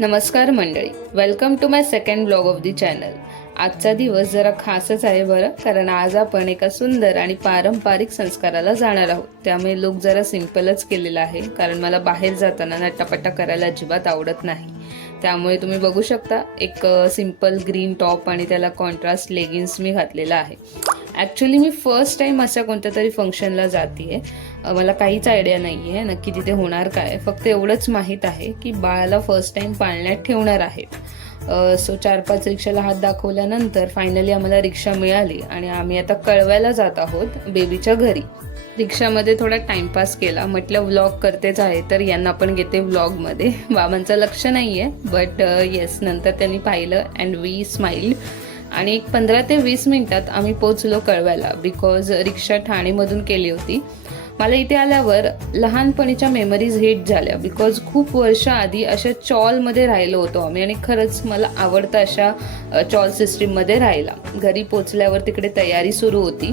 नमस्कार मंडळी, welcome to my second blog of the channel. आजचा दिवस जरा खासच आहे बरं, कारण आज आपण एका सुंदर आणि पारंपरिक संस्काराला जाणार आहोत। त्यामुळे लुक जरा सिंपलच केलेला आहे, कारण मला बाहेर जाताना नटापटा करायला अजिबात आवडत नाही। त्यामुळे तुम्ही बघू शकता एक सिंपल ग्रीन टॉप आणि त्याला कॉन्ट्रास्ट लेगिन्स मी घातलेला आहे। ॲक्च्युली मी फर्स्ट टाइम अशा कोणत्या तरी फंक्शनला जाते मला काहीच आयडिया नाही आहे नक्की तिथे होणार काय। फक्त एवढंच माहीत आहे की बाळाला फर्स्ट टाइम पाळण्यात ठेवणार आहेत। सो 4-5 रिक्षाला हात दाखवल्यानंतर फायनली आम्हाला रिक्षा मिळाली आणि आम्ही आता कळव्याला जात आहोत बेबीच्या घरी। रिक्षामध्ये थोडा टाइमपास केला, म्हटलं व्लॉग करतेच आहे तर यांना पण घेते व्लॉगमध्ये। बाबांचं लक्ष नाही आहे, बट येस, नंतर त्यांनी पाहिलं अँड वी स्माइल्ड। आणि एक 15 ते 20 मिनिटात आम्ही पोचलो कळव्याला, बिकॉज रिक्षा ठाणेमधून केली होती। मला इथे आल्यावर लहानपणीच्या मेमरीज हिट झाल्या, बिकॉज खूप वर्ष आधी अशा चॉलमध्ये राहिलो होतो आम्ही आणि खरंच मला आवडतं अशा चॉल सिस्टीममध्ये राहायला। घरी पोचल्यावर तिकडे तयारी सुरू होती।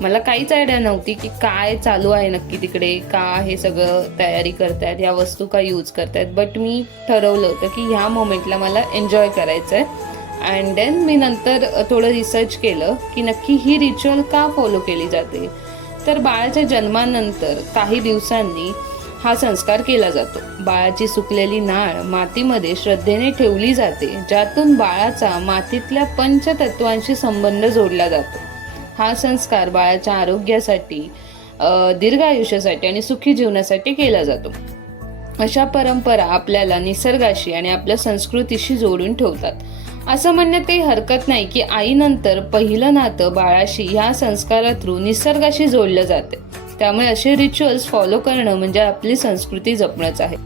मला काहीच आयडिया नव्हती की काय चालू आहे नक्की तिकडे, का हे सगळं तयारी करतायत, या वस्तू का यूज करतायत। बट मी ठरवलं होतं की ह्या मोमेंटला मला एन्जॉय करायचं आहे। अँड देन मी नंतर थोडं रिसर्च केलं की नक्की ही रिच्युअल का फॉलो केली जाते। तर बाळाच्या जन्मानंतर काही दिवसांनी हा संस्कार केला जातो। बाळाची सुकलेली नाळ मातीमध्ये श्रद्धेने ठेवली जाते, ज्यातून बाळाचा मातीतल्या पंचतत्वांशी संबंध जोडला जातो। हा संस्कार बाळाच्या आरोग्यासाठी, दीर्घ आयुष्यासाठी आणि सुखी जीवनासाठी केला जातो। अशा परंपरा आपल्याला निसर्गाशी आणि आपल्या संस्कृतीशी जोडून ठेवतात। असं म्हणण्यात काही हरकत नाही की आईनंतर पहिलं नातं बाळाशी ह्या संस्कारा थ्रू निसर्गाशी जोडलं जाते। त्यामुळे असे रिच्युअल्स फॉलो करणं म्हणजे आपली संस्कृती जपणंच आहे।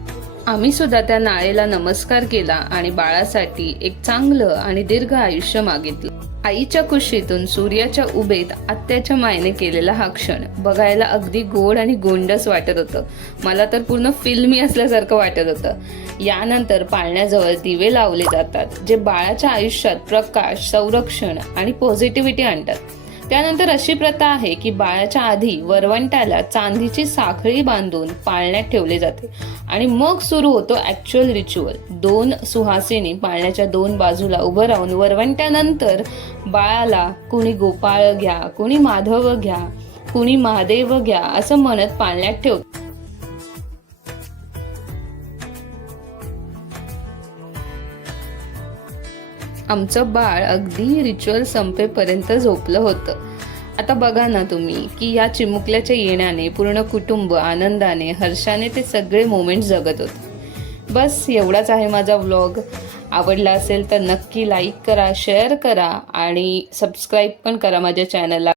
आम्ही सुद्धा त्या नाळेला नमस्कार केला आणि बाळासाठी एक चांगलं आणि दीर्घ आयुष्य मागितलं। आईच्या कुशीतून सूर्याच्या उभेत आत्याच्या मायने केलेला हा क्षण बघायला अगदी गोड आणि गोंडस वाटत होतं। मला तर पूर्ण फिल्मी असल्यासारखं वाटत होतं। यानंतर पाळण्याजवळ दिवे लावले जातात, जे बाळाच्या आयुष्यात प्रकाश, संरक्षण आणि पॉझिटिव्हिटी आणतात। त्यानंतर अशी प्रथा आहे की बाळाच्या आधी वरवंट्याला चांदीची साखळी बांधून पाळण्यात ठेवले जाते आणि मग सुरू होतो ॲक्च्युअल रिच्युअल। 2 सुहासिनी पाळण्याच्या 2 बाजूला उभं राहून वरवंट्यानंतर बाळाला कुणी गोपाळ घ्या, कुणी माधव घ्या, कुणी महादेव घ्या असं म्हणत पाळण्यात ठेवतात। आमचं बाळ अगदी रिच्युअल संपेपर्यंत झोपलं होतं। आता बघा ना तुम्ही की या चिमुकल्याच्या येण्याने पूर्ण कुटुंब आनंदाने, हर्षाने ते सगळे मोमेंट्स जगत होते। बस एवढाच आहे माझा व्लॉग। आवडला असेल तर नक्की लाईक करा, शेअर करा आणि सबस्क्राईब पण करा माझ्या चॅनलला।